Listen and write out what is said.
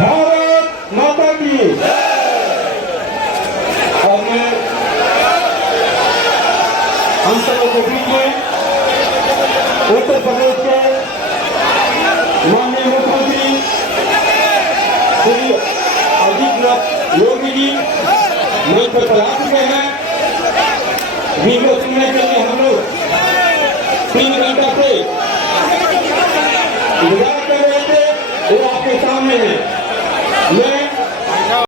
भारत माता की। और मैं हम सब के बीच में उत्तर प्रदेश के माननीय मुख्यमंत्री श्री आदित्यनाथ योगी जी मंच पर पधार चुके हैं। जिनको सुनने के लिए हम लोग 3 घंटा से